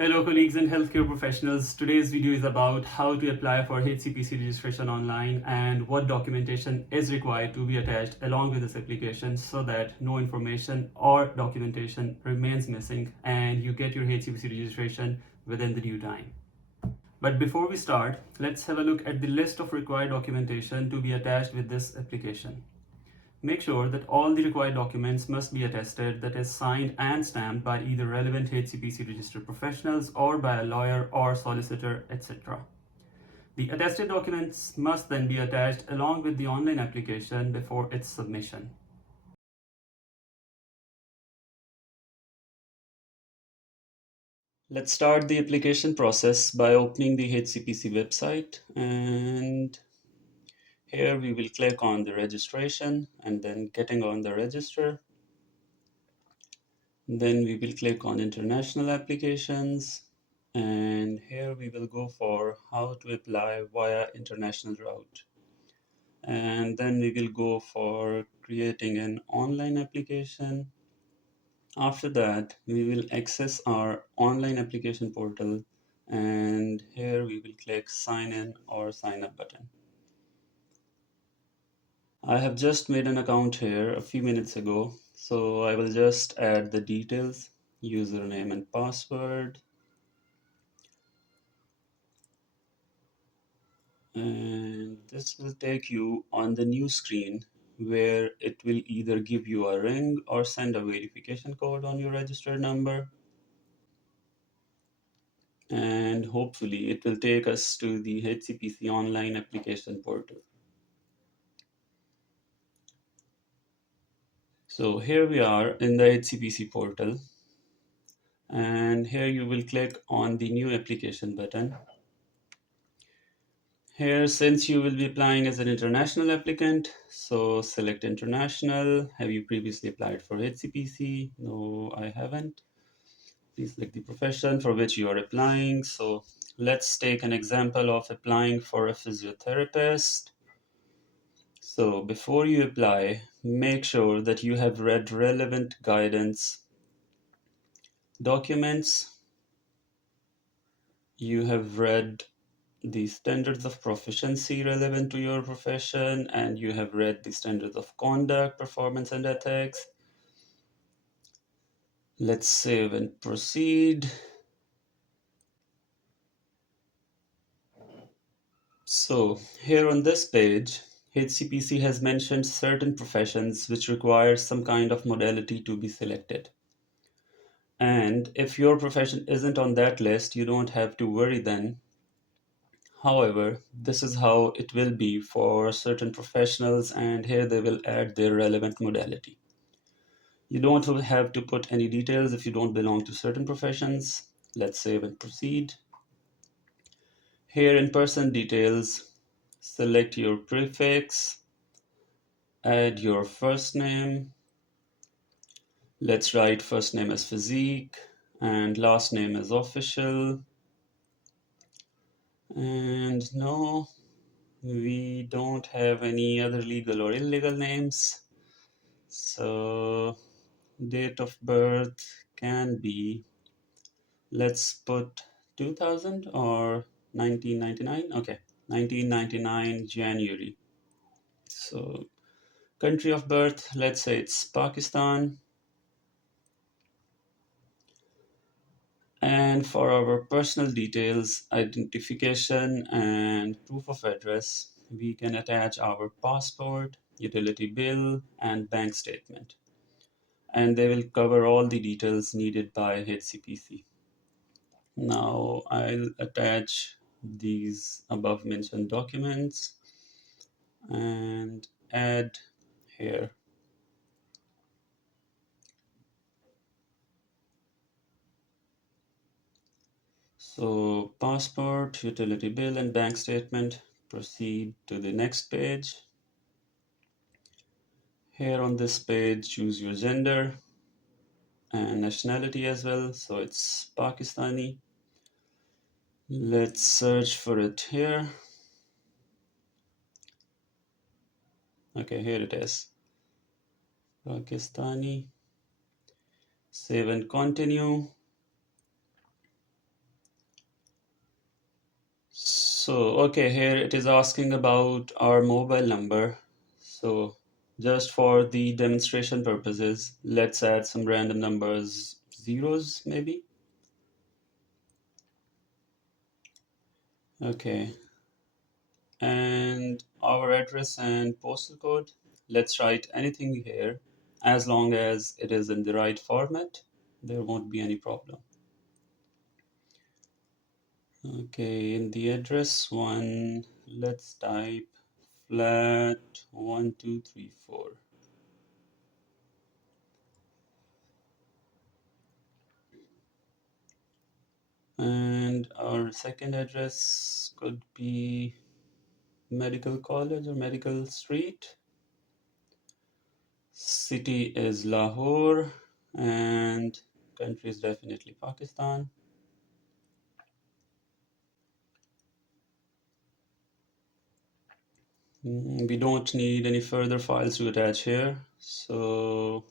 Hello colleagues and healthcare professionals. Today's video is about how to apply for HCPC registration online and what documentation is required to be attached along with this application so that no information or documentation remains missing and you get your HCPC registration within the due time. But before we start, let's have a look at the list of required documentation to be attached with this application. Make sure that all the required documents must be attested, that is signed and stamped by either relevant HCPC registered professionals or by a lawyer or solicitor, etc. The attested documents must then be attached along with the online application before its submission. Let's start the application process by opening the HCPC website, and here we will click on the registration and then getting on the register. Then we will click on international applications, and here we will go for how to apply via international route. And then we will go for creating an online application. After that, we will access our online application portal, and here we will click sign in or sign up button. I have just made an account here a few minutes ago, so I will just add the details, username and password. And this will take you on the new screen where it will either give you a ring or send a verification code on your registered number. And hopefully it will take us to the HCPC Online Application Portal. So here we are in the HCPC portal, and here you will click on the new application button. Here, since you will be applying as an international applicant, so select international. Have you previously applied for HCPC? No, I haven't. Please select the profession for which you are applying. So let's take an example of applying for a physiotherapist. So before you apply, make sure that you have read relevant guidance documents. You have read the standards of proficiency relevant to your profession, and you have read the standards of conduct, performance, and ethics. Let's save and proceed. So here on this page, HCPC has mentioned certain professions which require some kind of modality to be selected. And if your profession isn't on that list, you don't have to worry then. However, this is how it will be for certain professionals, and here they will add their relevant modality. You don't have to put any details if you don't belong to certain professions. Let's save and proceed. Here in person details, select your prefix, add your first name. Let's write first name as physique and last name as official. And no, we don't have any other legal or illegal names. So date of birth can be, let's put 2000 or 1999. Okay, 1999 January. So country of birth, let's say it's Pakistan. And for our personal details, identification and proof of address, we can attach our passport, utility bill, and bank statement. And they will cover all the details needed by HCPC. Now I'll attach these above mentioned documents and add here. So passport, utility bill, and bank statement. Proceed to the next page. Here on this page, choose your gender and nationality as well. So it's Pakistani. Let's search for it here. Okay, here it is. Pakistani. Save and continue. Okay, here it is asking about our mobile number. So, just for the demonstration purposes, let's add some random numbers, zeros maybe. Okay, and our address and postal code. Let's write anything here as long as it is in the right format. There won't be any problem. Okay, in the address one, let's type flat 1234. And our second address could be Medical College or Medical Street. City is Lahore, and country is definitely Pakistan. We don't need any further files to attach here, so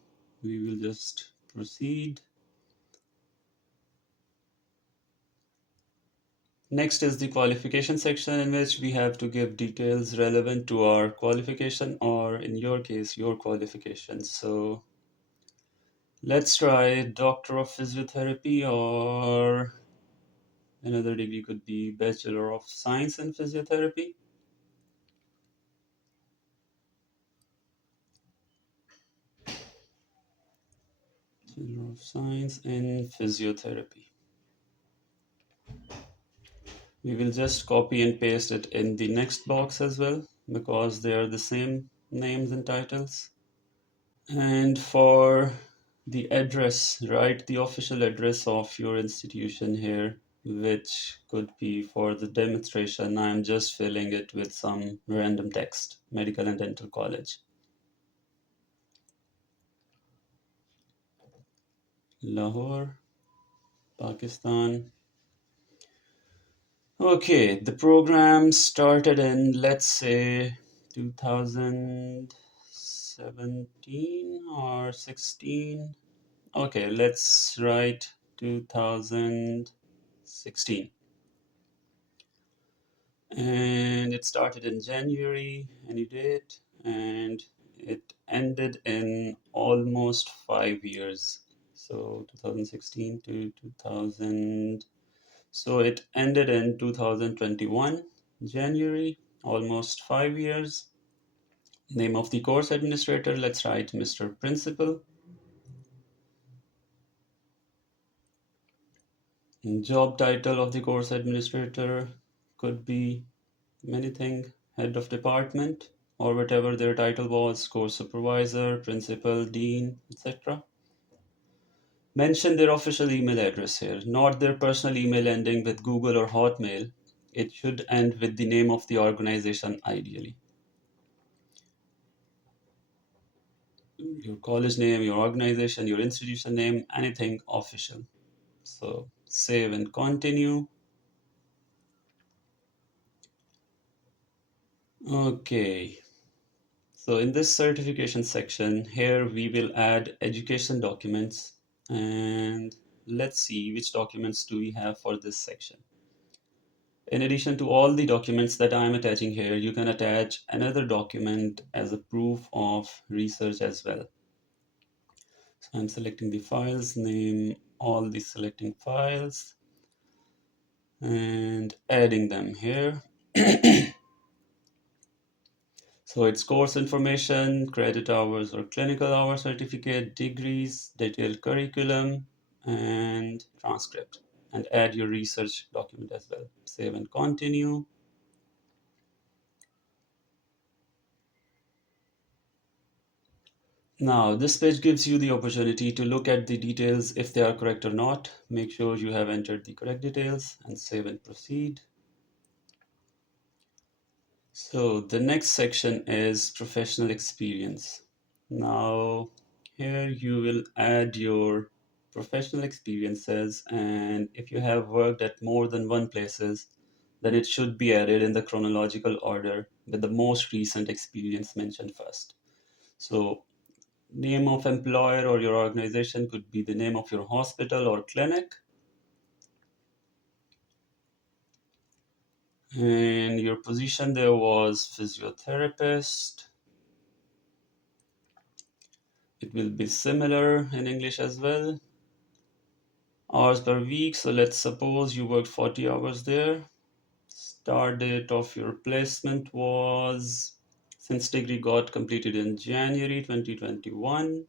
we will just proceed. Next is the qualification section, in which we have to give details relevant to our qualification, or in your case, your qualification. So let's try Doctor of Physiotherapy, or another degree could be Bachelor of Science in Physiotherapy. Bachelor of Science in Physiotherapy. We will just copy and paste it in the next box as well, because they are the same names and titles. And for the address, write the official address of your institution here, which could be for the demonstration. I'm just filling it with some random text, Medical and Dental College. Lahore, Pakistan. Okay, the program started in, let's say, 2017 or 16. Okay, let's write 2016. And it started in January, any date, and it ended in almost 5 years. So 2016 to 2000. So it ended in 2021, January, almost 5 years. Name of the course administrator, let's write Mr. Principal. Job title of the course administrator could be anything, head of department, or whatever their title was, course supervisor, principal, dean, etc. Mention their official email address here, not their personal email ending with Google or Hotmail. It should end with the name of the organization ideally. Your college name, your organization, your institution name, anything official. So save and continue. Okay. So in this certification section, here we will add education documents, and let's see which documents do we have for this section. In addition to all the documents that I'm attaching here, you can attach another document as a proof of research as well. So I'm selecting the files, name all the selecting files, and adding them here. So it's course information, credit hours or clinical hour certificate, degrees, detailed curriculum, and transcript. And add your research document as well. Save and continue. Now, this page gives you the opportunity to look at the details if they are correct or not. Make sure you have entered the correct details and save and proceed. So the next section is professional experience. Now, here you will add your professional experiences, and if you have worked at more than one places, then it should be added in the chronological order with the most recent experience mentioned first. So name of employer or your organization could be the name of your hospital or clinic. And your position there was physiotherapist. It will be similar in English as well. Hours per week, so let's suppose you worked 40 hours there. Start date of your placement was, since degree got completed in January 2021,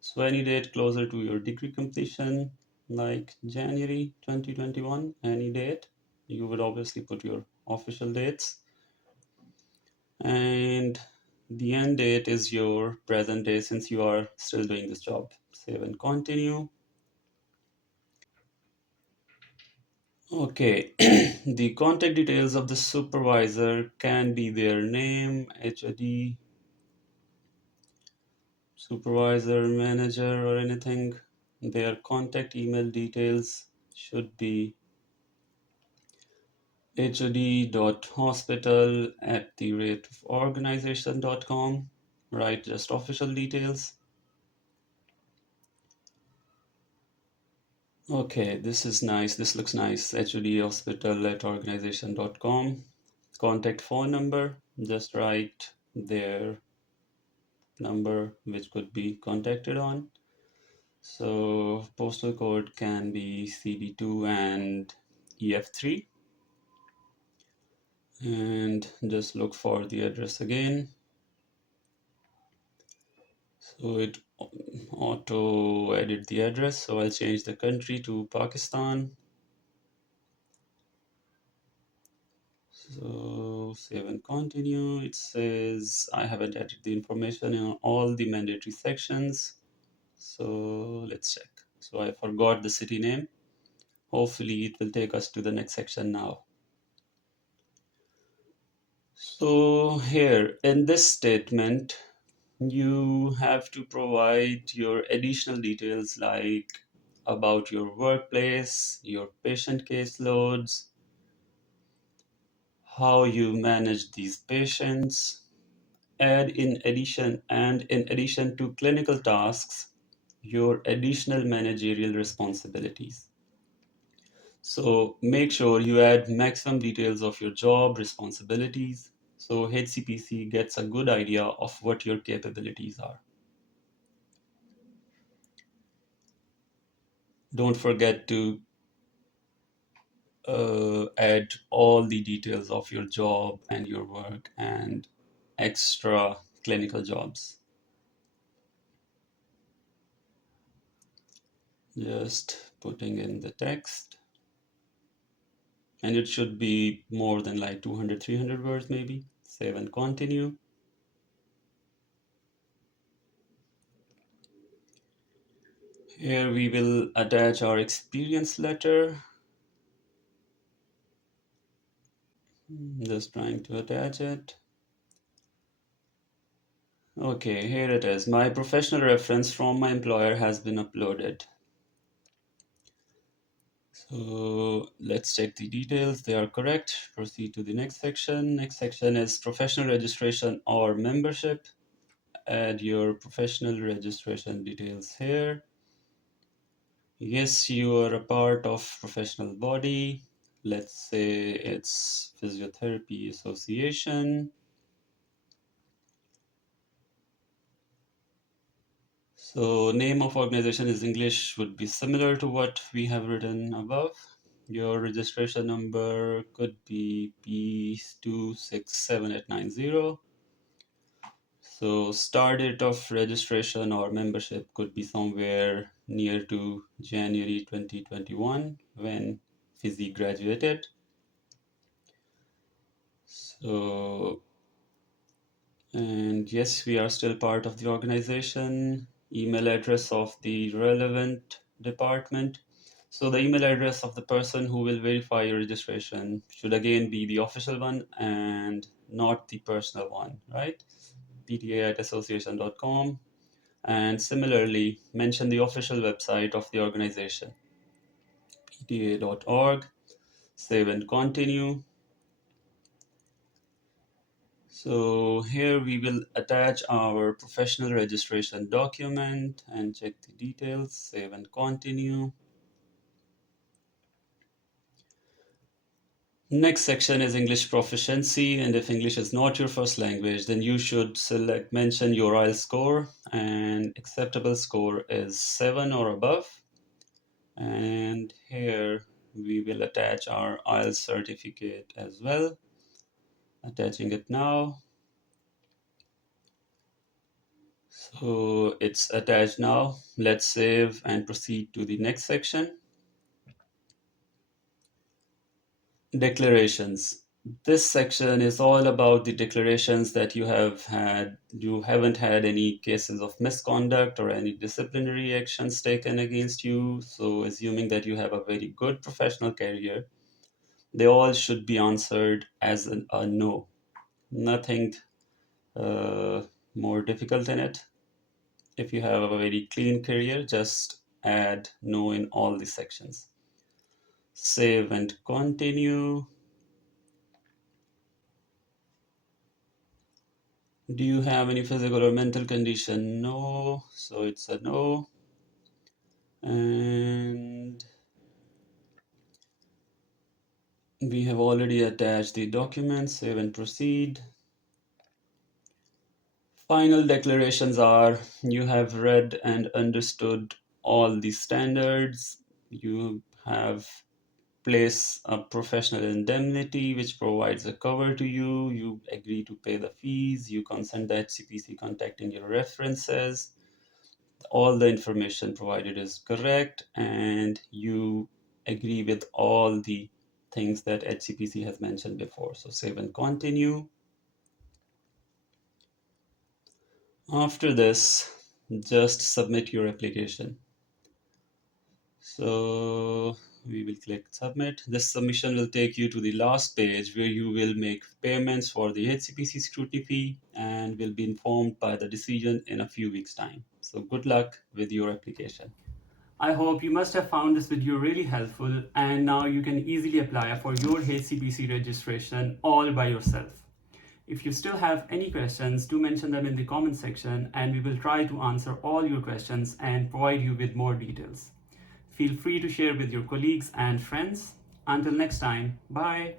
so any date closer to your degree completion, like January 2021, any date, you would obviously put your official dates. And the end date is your present day since you are still doing this job. Save and continue. Okay, the contact details of the supervisor can be their name, HOD, supervisor, manager, or anything. Their contact email details should be hod.hospital@organization.com, right? Just official details. Okay, this is nice. This looks nice. hodhospital@organization.com. Contact phone number, just write their number which could be contacted on. So postal code can be CD2 and EF3. And just look for the address again. So it auto edit the address. So I'll change the country to Pakistan. So save and continue. It says I haven't added the information in all the mandatory sections. So let's check. So I forgot the city name. Hopefully it will take us to the next section now. So here in this statement, you have to provide your additional details like about your workplace, your patient caseloads, how you manage these patients, in addition to clinical tasks, your additional managerial responsibilities. So make sure you add maximum details of your job responsibilities so HCPC gets a good idea of what your capabilities are. Don't forget to add all the details of your job and your work and extra clinical jobs. Just putting in the text. And it should be more than like 200, 300 words maybe. Save and continue. Here we will attach our experience letter. Just trying to attach it. Okay, here it is. My professional reference from my employer has been uploaded. So let's check the details. They are correct. Proceed to the next section. Next section is professional registration or membership. Add your professional registration details here. Yes, you are a part of professional body. Let's say it's Physiotherapy Association. So name of organization is English would be similar to what we have written above. Your registration number could be P26780. So start date of registration or membership could be somewhere near to January 2021 when Fizzy graduated. So, and yes, we are still part of the organization. Email address of the relevant department. So the email address of the person who will verify your registration should again be the official one and not the personal one, right? pta@association.com. And similarly, mention the official website of the organization, pta.org. Save and continue. So here we will attach our professional registration document and check the details, save and continue. Next section is English proficiency, and if English is not your first language, then you should mention your IELTS score, and acceptable score is 7 or above. And here we will attach our IELTS certificate as well. Attaching it now. So it's attached now. Let's save and proceed to the next section. Declarations. This section is all about the declarations that you haven't had any cases of misconduct or any disciplinary actions taken against you. So assuming that you have a very good professional career, they all should be answered as a no. Nothing more difficult in it. If you have a very clean career, just add no in all the sections. Save and continue. Do you have any physical or mental condition? No, so it's a no. And we have already attached the document. Save and proceed. Final declarations are you have read and understood all the standards. You have placed a professional indemnity which provides a cover to you. You agree to pay the fees. You consent the HCPC contacting your references. All the information provided is correct, and you agree with all the things that HCPC has mentioned before. So save and continue. After this, just submit your application. So we will click submit. This submission will take you to the last page where you will make payments for the HCPC scrutiny fee and will be informed by the decision in a few weeks' time. So good luck with your application. I hope you must have found this video really helpful, and now you can easily apply for your HCPC registration all by yourself. If you still have any questions, do mention them in the comment section and we will try to answer all your questions and provide you with more details. Feel free to share with your colleagues and friends. Until next time, bye.